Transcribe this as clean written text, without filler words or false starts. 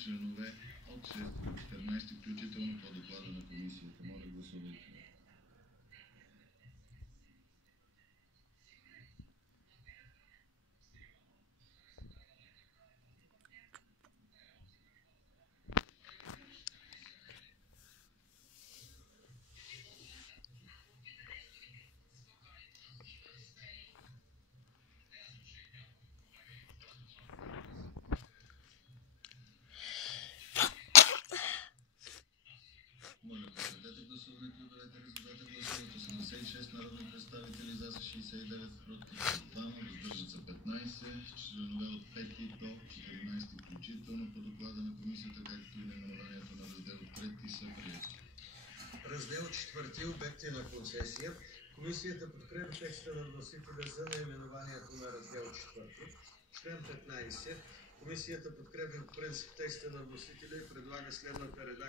членове от 6 до 14 включително по доклада на комисията. Моля, гласувайте. Моля, прекратете гласуването и обявете резултата. Гласуването 76 народни представители, за 69, против 2, въздържат се 15. Членове от 5 до 14 включително по доклада на комисията, както и наименованието на раздел 3 са приети. Раздел 4. Обекти на концесия. Комисията подкрепя текста на вносителя за наименованието на раздел 4. Член 15. Комисията подкрепя по принцип текста на вносителя и предлага следната редакция.